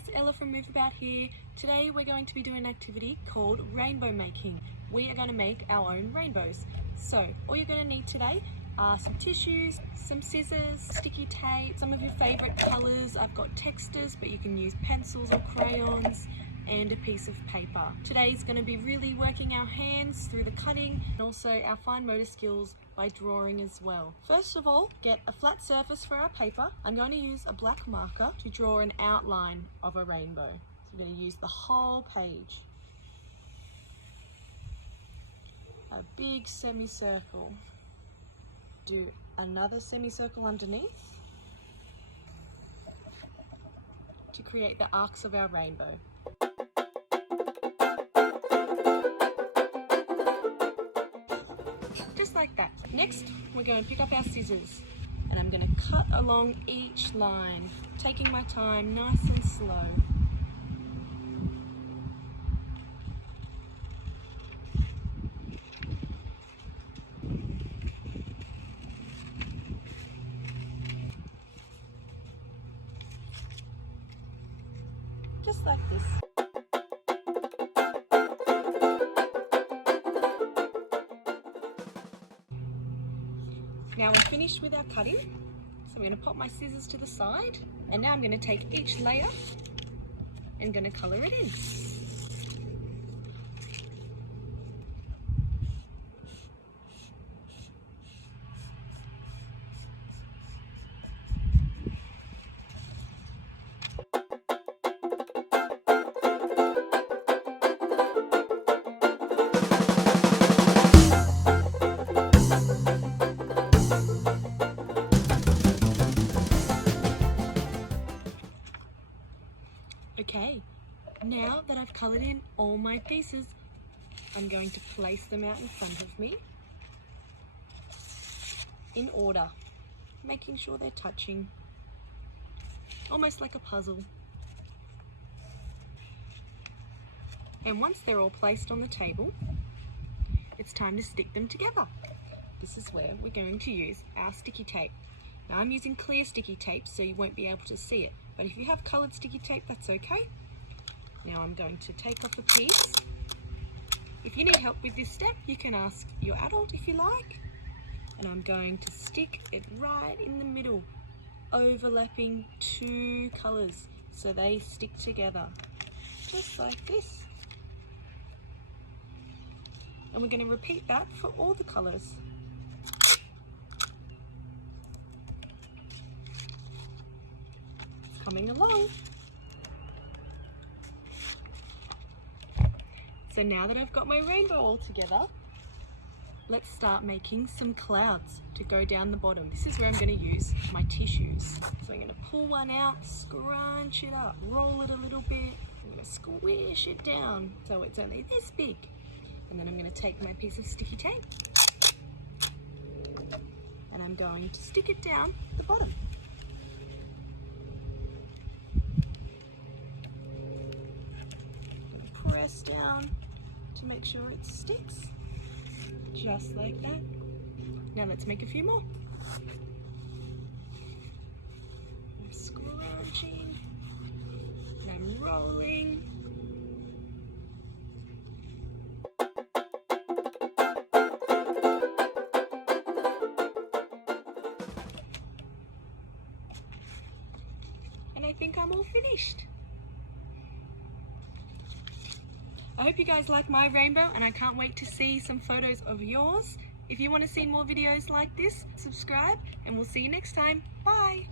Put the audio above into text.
guys, Ella from MoveAbout here. Today we're going to be doing an activity called rainbow making. We are going to make our own rainbows. So all you're going to need today are some tissues, some scissors, sticky tape, some of your favourite colours. I've got textures, but you can use pencils or crayons, and a piece of paper. Today is going to be really working our hands through the cutting and also our fine motor skills by drawing as well. First of all, get a flat surface for our paper. I'm going to use a black marker to draw an outline of a rainbow. So we're going to use the whole page. A big semicircle. Do another semicircle underneath to create the arcs of our rainbow. Just like that. Next, we're going to pick up our scissors and I'm going to cut along each line, taking my time nice and slow. Just like this. Now we're finished with our cutting, so I'm going to pop my scissors to the side, and now I'm going to take each layer and going to colour it in. Okay, now that I've coloured in all my pieces, I'm going to place them out in front of me in order, making sure they're touching, almost like a puzzle. And once they're all placed on the table, it's time to stick them together. This is where we're going to use our sticky tape. Now I'm using clear sticky tape so you won't be able to see it, but if you have coloured sticky tape, that's okay. Now I'm going to take off a piece. If you need help with this step, you can ask your adult if you like. And I'm going to stick it right in the middle, overlapping two colours so they stick together, just like this. And we're going to repeat that for all the colours. Coming along. So now that I've got my rainbow all together, let's start making some clouds to go down the bottom. This is where I'm going to use my tissues. So I'm going to pull one out, scrunch it up, roll it a little bit. I'm going to squish it down so it's only this big. And then I'm going to take my piece of sticky tape and I'm going to stick it down the bottom. Press down to make sure it sticks, just like that. Now let's make a few more. I'm scrunching and I'm rolling. And I think I'm all finished. I hope you guys like my rainbow and I can't wait to see some photos of yours. If you want to see more videos like this, subscribe and we'll see you next time. Bye!